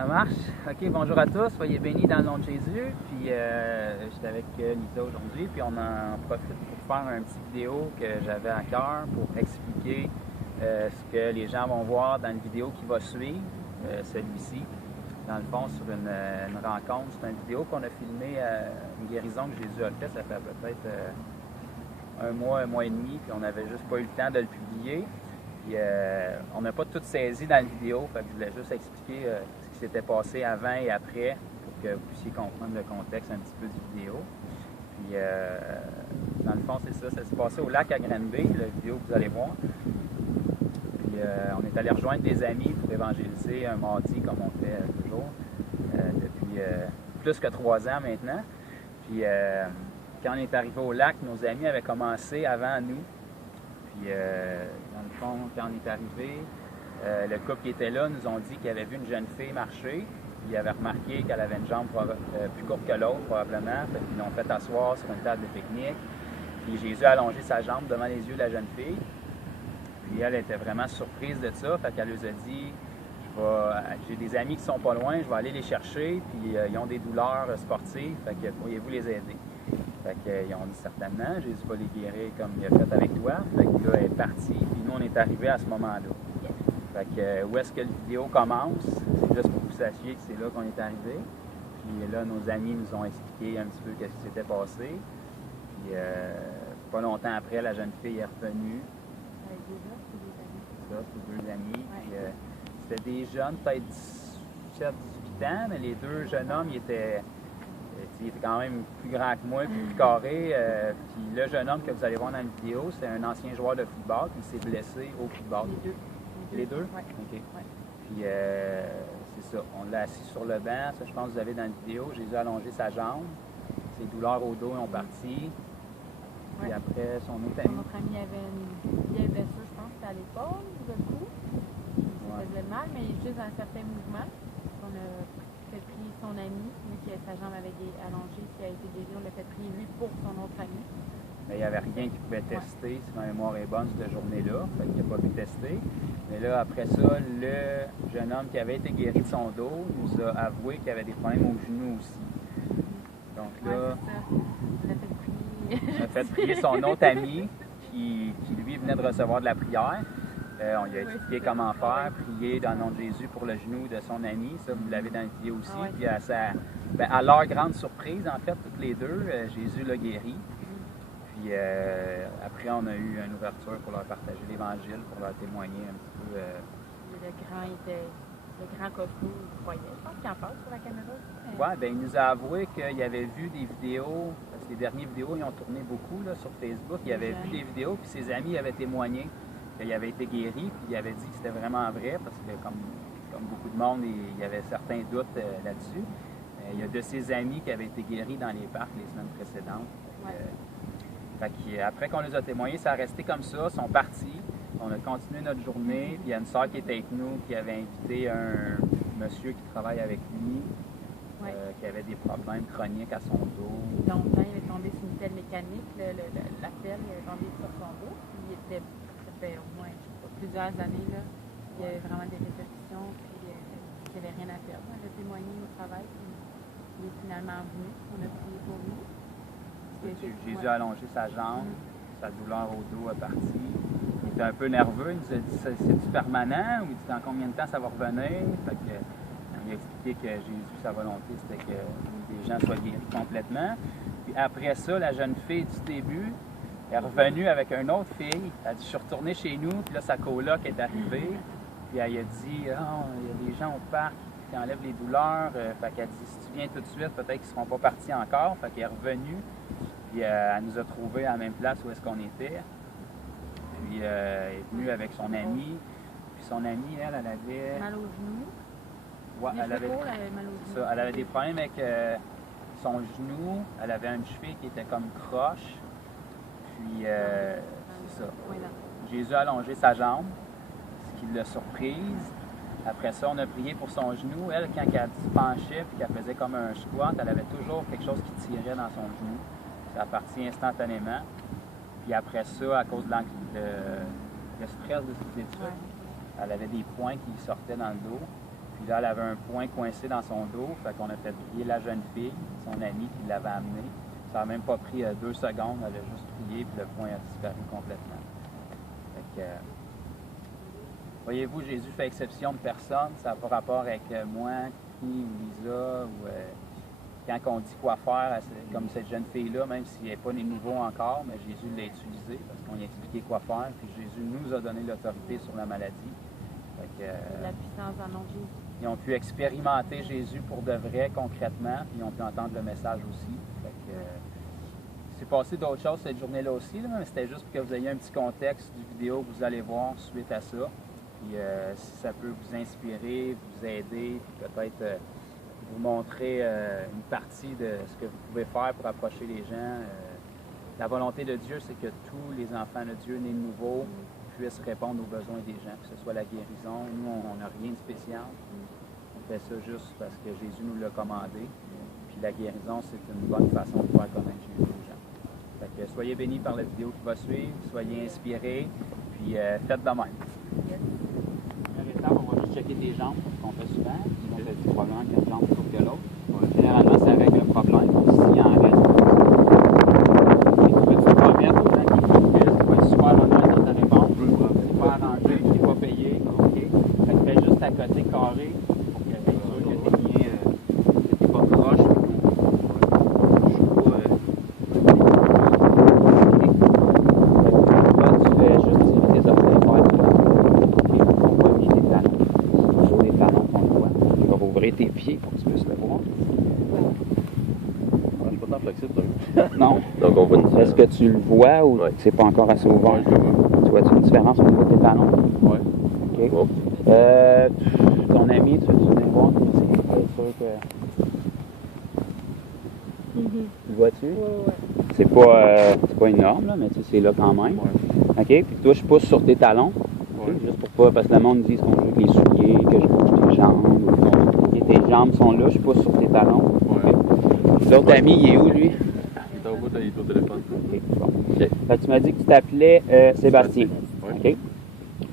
Ça marche? Ok, bonjour à tous, soyez bénis dans le nom de Jésus. Puis j'étais avec Lisa aujourd'hui, puis on en profite pour faire une petite vidéo que j'avais à cœur pour expliquer ce que les gens vont voir dans une vidéo qui va suivre, celui-ci. Dans le fond, sur une rencontre, c'est une vidéo qu'on a filmée, une guérison que Jésus a faite, ça fait peut-être un mois et demi, puis on n'avait juste pas eu le temps de le publier. Puis, on n'a pas tout saisi dans la vidéo, fait que je voulais juste expliquer ce qui s'était passé avant et après pour que vous puissiez comprendre le contexte un petit peu du vidéo. Puis, dans le fond, c'est ça, ça s'est passé au lac à Granby, la vidéo que vous allez voir. Puis, on est allé rejoindre des amis pour évangéliser un mardi, comme on fait toujours, depuis plus que 3 ans maintenant. Puis, quand on est arrivé au lac, nos amis avaient commencé avant nous. Puis, dans le fond, quand on est arrivé, le couple qui était là nous ont dit qu'ils avaient vu une jeune fille marcher. Puis, ils avaient remarqué qu'elle avait une jambe plus courte que l'autre, probablement. Fait qu'ils l'ont fait asseoir sur une table de pique-nique. Puis, Jésus a allongé sa jambe devant les yeux de la jeune fille. Puis, elle était vraiment surprise de ça. Fait qu'elle nous a dit, j'ai des amis qui sont pas loin, je vais aller les chercher. Puis, ils ont des douleurs sportives. Fait que pourriez-vous les aider? Fait qu'ils ont dit certainement, Jésus va les guérir comme il a fait avec toi. Fait que là, elle est partie, puis nous, on est arrivés à ce moment-là. Fait que où est-ce que la vidéo commence? C'est juste pour que vous sachiez que c'est là qu'on est arrivé. Puis là, nos amis nous ont expliqué un petit peu ce qui s'était passé. Puis pas longtemps après, la jeune fille est revenue. Avec des autres ou des amis? Ça, c'est 2 amis. Puis c'était des jeunes, peut-être 17-18 ans, mais les 2 jeunes hommes, ils étaient quand même plus grand que moi, plus carré. Puis le jeune homme que vous allez voir dans la vidéo, c'est un ancien joueur de football qui s'est blessé au football. Les deux. Les deux? Oui. OK. Ouais. Puis c'est ça, on l'a assis sur le banc. Ça, je pense que vous avez dans la vidéo. Jésus a allongé sa jambe. Ses douleurs au dos ont parti. Puis Ouais. après, son autre ami. Notre ami avait une vieille blessure, je pense, c'était à l'épaule ou le cou. Ça faisait mal, mais juste dans certains mouvements. On a fait prier son ami, lui qui sa jambe avait allongée, qui a été guéri. On l'a fait prier lui pour son autre ami. Mais il n'y avait rien qui pouvait tester, si ma mémoire est bonne, cette journée-là. Fait qu'il n'a pas pu tester. Mais là, après ça, le jeune homme qui avait été guéri de son dos nous a avoué qu'il avait des problèmes aux genoux aussi. Donc là, C'est ça. On l'a fait prier. on a fait prier son autre ami qui lui venait de recevoir de la prière. On lui a expliqué comment faire, prier dans le nom de Jésus pour le genou de son ami. Ça, vous l'avez dans la vidéo aussi. Ah ouais. Puis à leur grande surprise, en fait, toutes les deux, Jésus l'a guéri. Puis après, on a eu une ouverture pour leur partager l'Évangile, pour leur témoigner un petit peu. Le grand costaud, il croyait. Je pense qu'il en parle sur la caméra. Oui, bien, il nous a avoué qu'il avait vu des vidéos, parce que les dernières vidéos, ils ont tourné beaucoup là, sur Facebook. Il avait vu des vidéos, puis ses amis avaient témoigné qu'il avait été guéri, puis il avait dit que c'était vraiment vrai, parce que comme beaucoup de monde, il y avait certains doutes là-dessus. Il y a de ses amis qui avaient été guéris dans les parcs les semaines précédentes. Après qu'on les a témoignés, ça a resté comme ça, ils sont partis. On a continué notre journée, puis il y a une soeur qui était avec nous, qui avait invité un monsieur qui travaille avec lui, qui avait des problèmes chroniques à son dos. Longtemps, il est tombé sur une pelle mécanique, la pelle, il est tombé sur son dos. Ça fait au moins plusieurs années, là, il y avait vraiment des répétitions, puis il n'y avait rien à perdre. On a témoigné au travail, puis il est finalement venu. On a prié pour lui. Jésus a allongé sa jambe, sa douleur au dos est partie. Il était un peu nerveux, il nous a dit c'est-tu permanent ou il dit dans combien de temps ça va revenir? Fait que, il a expliqué que Jésus, sa volonté, c'était que les gens soient guéris complètement. Puis après ça, la jeune fille du début est revenue avec une autre fille. Elle a dit je suis retournée chez nous, puis là sa coloc est arrivée. Puis elle a dit il y a des gens au parc qui enlèvent les douleurs. Fait qu'elle a dit si tu viens tout de suite, peut-être qu'ils ne seront pas partis encore. Fait qu'elle est revenue. Puis elle nous a trouvés à la même place où est-ce qu'on était. Puis elle est venue avec son amie. Puis son amie, elle avait... Mal au genou. Ouais, elle avait mal au genou. ça, elle avait des problèmes avec son genou. Elle avait une cheville qui était comme croche. Puis c'est ça. Jésus a allongé sa jambe, ce qui l'a surprise. Après ça, on a prié pour son genou. Elle, quand elle se penchait et qu'elle faisait comme un squat, elle avait toujours quelque chose qui tirait dans son genou. Ça partit instantanément. Puis après ça, à cause de le stress de ses études, elle avait des points qui sortaient dans le dos. Puis là, elle avait un point coincé dans son dos. Fait qu'on a fait prier la jeune fille, son amie qui l'avait amenée. Ça n'a même pas pris 2 secondes. Elle a juste prié, puis le point a disparu complètement. Fait que, voyez-vous, Jésus fait exception de personne. Ça n'a pas rapport avec moi, qui ou Lisa, ou quand on dit quoi faire, comme cette jeune fille-là, même s'il n'est pas né nouveau encore, mais Jésus l'a utilisé parce qu'on lui a expliqué quoi faire, puis Jésus nous a donné l'autorité sur la maladie. Fait que, La puissance dans le nom de Jésus. ils ont pu expérimenter Jésus pour de vrai, concrètement, puis ils ont pu entendre le message aussi. Fait que, c'est passé d'autres choses cette journée-là aussi, là, mais c'était juste pour que vous ayez un petit contexte du vidéo que vous allez voir suite à ça. Puis si ça peut vous inspirer, vous aider, puis peut-être vous montrer une partie de ce que vous pouvez faire pour approcher les gens. La volonté de Dieu, c'est que tous les enfants de Dieu nés de nouveau puissent répondre aux besoins des gens, que ce soit la guérison. Nous, on n'a rien de spécial. On fait ça juste parce que Jésus nous l'a commandé. Puis la guérison, c'est une bonne façon de faire connaître Jésus aux gens. Fait que soyez bénis par la vidéo qui va suivre, soyez inspirés, puis faites de même. Première étape, on va juste checker tes jambes, qu'on fait souvent. On fait probablement qu'une jambe plutôt que l'autre. Généralement, ça règle le problème. S'il en reste, tu peux-tu promettre aux gens qui écoutent que tu vas être super honnête dans ta réponse, c'est pas arrangé, qui n'est pas payé, OK? Fait que fais juste à côté carré pour que tu es sûr que tu bien, que tu n'es pas proche. Tes pieds pour que tu puisses le voir. Je suis pas tant flexible. Non. Donc on va Est-ce que tu le vois ou c'est pas encore assez ouvert? Ouais, je le vois. Tu vois-tu une différence au niveau de tes talons? Oui. OK. Bon. Ton ami, tu veux-tu venir voir? C'est sûr que... Le vois-tu? Oui. C'est pas énorme, là, mais tu sais, c'est là quand même. Ouais. OK. Puis toi, je pousse sur tes talons. Ouais. Juste pour pas... Parce que le monde dit qu'on joue avec les souliers, que je bouge tes jambes. Et tes jambes sont là, je pousse sur tes talons. Ouais. L'autre ami, il est où, lui? Il est au bout de au téléphone. OK, bon. Fait que tu m'as dit que tu t'appelais Sébastien. Ouais. OK?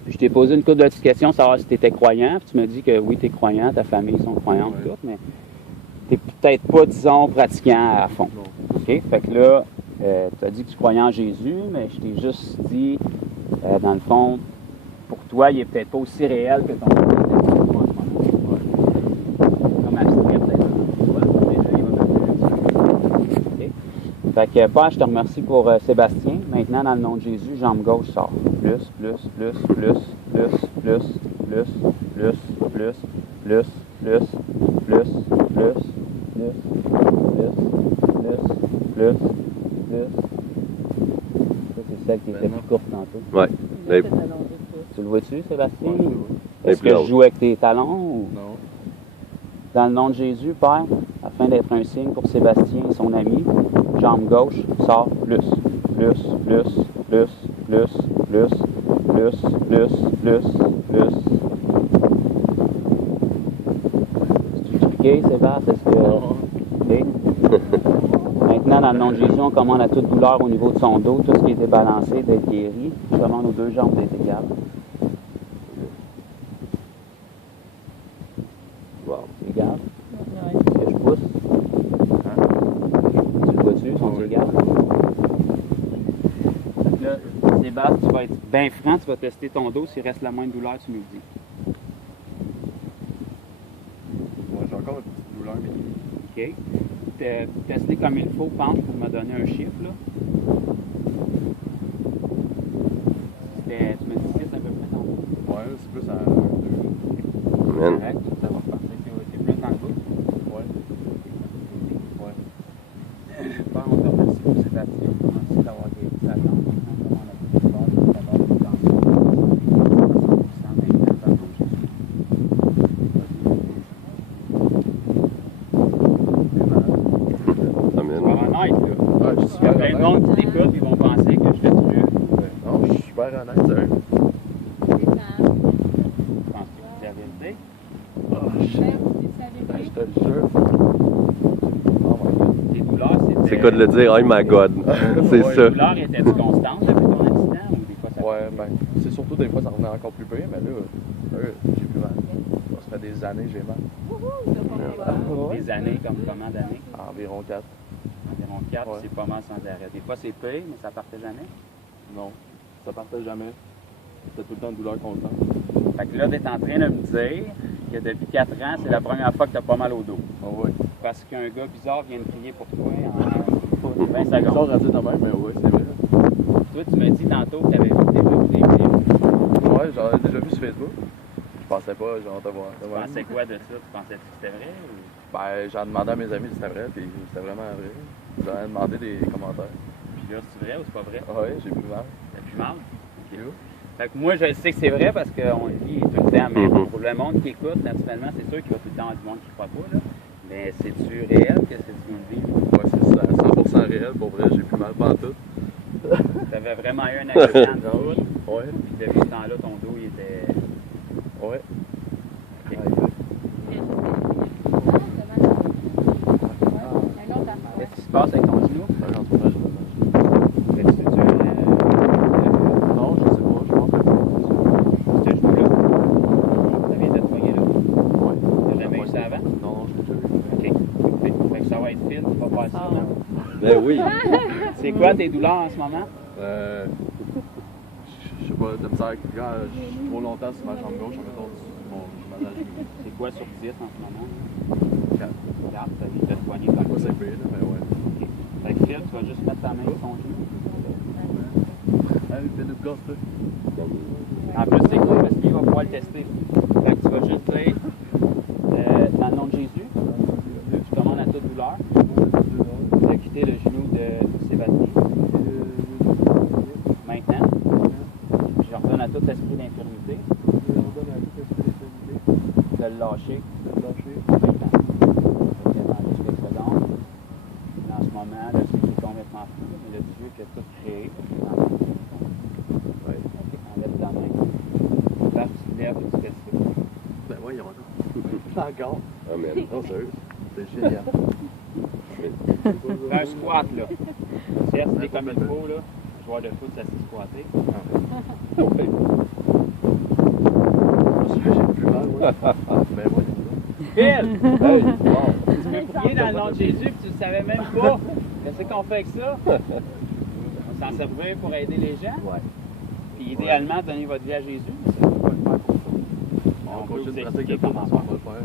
Puis je t'ai posé une couple de petites questions, savoir si tu étais croyant. Puis tu m'as dit que oui, tu es croyant, ta famille sont croyantes, Ouais. tout, mais tu n'es peut-être pas, disons, pratiquant à fond. Non. OK? Fait que là, tu as dit que tu croyais en Jésus, mais je t'ai juste dit, dans le fond, pour toi, il est peut-être pas aussi réel que ton comme abstrait, peut-être. OK? Fait que, Père, je te remercie pour Sébastien. Maintenant, dans le nom de Jésus, jambe gauche sort. Plus, plus, plus, plus, plus, plus, plus, plus, plus, plus, plus, plus, plus, plus, plus. Ça, c'est celle qui était plus courte tantôt. Ouais. Mais- Tu le vois-tu, Sébastien? Ouais, Est-ce que plus je joue avec tes talons? Ou... Non. Dans le nom de Jésus, Père, afin d'être un signe pour Sébastien et son ami, jambe gauche, sort plus, plus, plus, plus, plus, plus, plus, plus, plus, plus. C'est-tu expliqué, Sébastien? Est-ce que... OK. Maintenant, dans le nom de Jésus, on commande à toute douleur au niveau de son dos, tout ce qui est débalancé, d'être guéri. Je commande aux deux jambes d'être égales. Wow. C'est égal. Est-ce que je pousse? Tu le vois-tu? Sont-ils égales? Fait que là, Sébastien, tu vas être bien franc, tu vas tester ton dos. S'il reste la moindre douleur, tu me le dis. Ouais, j'ai encore une petite douleur, mais. OK. Tester comme il faut, penche pour me donner un chiffre, là. Tu me dis 6 à peu près ton. Ouais, c'est plus à 2. Correct, ça va repartir. T'es plus dans le bout. Ouais. Ouais. Bon, on te remercie pour cette action. Merci d'avoir guéri ta jambe. Maintenant, on a tout le monde, d'abord, tout dans Amen. honnête, là. Ouais, je suis Il y a super plein de honnête. monde qui t'écoute, ils vont penser que je fais du mieux. Non, je suis super honnête, sérieux. Je pense que c'est la vérité. Oh, shit. Ben, je te le jure. Oh my god. Tes douleurs, c'était... C'est quoi de le dire? Oh my god. C'est Ouais. ça. Tes douleurs étaient-tu constantes depuis ton accident ou des fois ça... Ouais, ben, c'est surtout des fois ça revenait encore plus pire, mais là, j'ai plus mal. Ça fait des années que j'ai mal. Des années, comme comment d'années? Environ 4. Environ 4, Ouais. c'est pas mal sans arrêt. Des fois, c'est pire, mais ça partait jamais. Non, ça partait jamais. C'était tout le temps une douleur constante. Fait que là, tu es en train de me dire que depuis 4 ans, c'est la première fois que tu as pas mal au dos. Ah oui. Parce qu'un gars bizarre vient de crier pour toi en 20 C'est bizarre secondes. à dire de même, mais oui, c'est vrai. Toi, tu m'as dit tantôt que tu avais vu déjà des vidéos. Ouais, j'en ai déjà vu sur Facebook. Je pensais pas, genre, te voir. Tu pensais quoi de ça? Tu pensais que c'était vrai? Ou... Ben, j'en demandé à mes amis si c'était vrai, puis c'était vraiment vrai. J'en ai demandé des commentaires. Puis là, c'est vrai ou c'est pas vrai? Ouais, j'ai plus mal. T'as plus mal? Et vous? Fait que moi, je sais que c'est vrai parce qu'on le dit tout le temps, mais pour le monde qui écoute, naturellement, c'est sûr qu'il va tout le temps avoir du monde qui croit pas, là. Mais c'est-tu réel que c'est ce qu'on dit? Ouais, c'est ça, 100% réel, pour vrai, j'ai plus mal pantoute. T'avais vraiment eu un accident de route, Ouais, puis depuis ce temps-là, ton dos, il était... ouais. Ok. Qu'est-ce qui se passe avec ton genou? J'en trouve pas, Fais-tu Non, je sais pas, je m'en fais pas. ce genou-là? Ça vient de te poigner là? Ouais. T'as jamais eu ça avant? Non, je l'ai déjà vu. OK. Fait que ça va être fil, tu vas faire ça. non? Ben oui. C'est quoi tes douleurs en ce moment? Je sais pas, de me dire quand je suis trop longtemps sur ma jambe gauche, mettons, j'ai mal à la genou. C'est quoi sur 10 en ce moment? 4. Regarde, t'as vu, t'as te poigné comme Pas ça. c'est pire, là, mais ouais. OK. Fait que Phil, tu vas juste mettre ta main sur ton genou. Ah, une minute de gosse, là. En plus, c'est cool parce qu'il va pouvoir le tester. Fait que tu vas juste dire, dans le nom de Jésus, vu que tu commandes à toute douleur, de quitter le genou de Sébastien. Maintenant, je ordonne à tout esprit d'infirmité de le lâcher. Maintenant. Fait que dans juste quelques secondes, en ce moment, là, c'est complètement fou, mais le Dieu qui a tout créé, Ouais. enlève ta main. Là, tu te lèves et tu fais ça. Ben voyons donc. Encore. Amen. Non, sérieux. C'est génial. Fais un squat, là. Tu sais, si t'es comme il faut, là, joueur de foot, ça s'est squatté. Ouais. J'ai plus mal, ouais. Ben voyons donc. Phil! Hey, wow. Tu peux prier dans le nom de Jésus puis tu ne savais même pas. Qu'est-ce qu'on fait avec ça? On s'en servir pour aider les gens. Ouais. Puis idéalement, donner votre vie à Jésus. Mais ça, on peut pas le faire pour ça. On On peut continue vous de pratiquer expliquer le comment on faire. va le faire.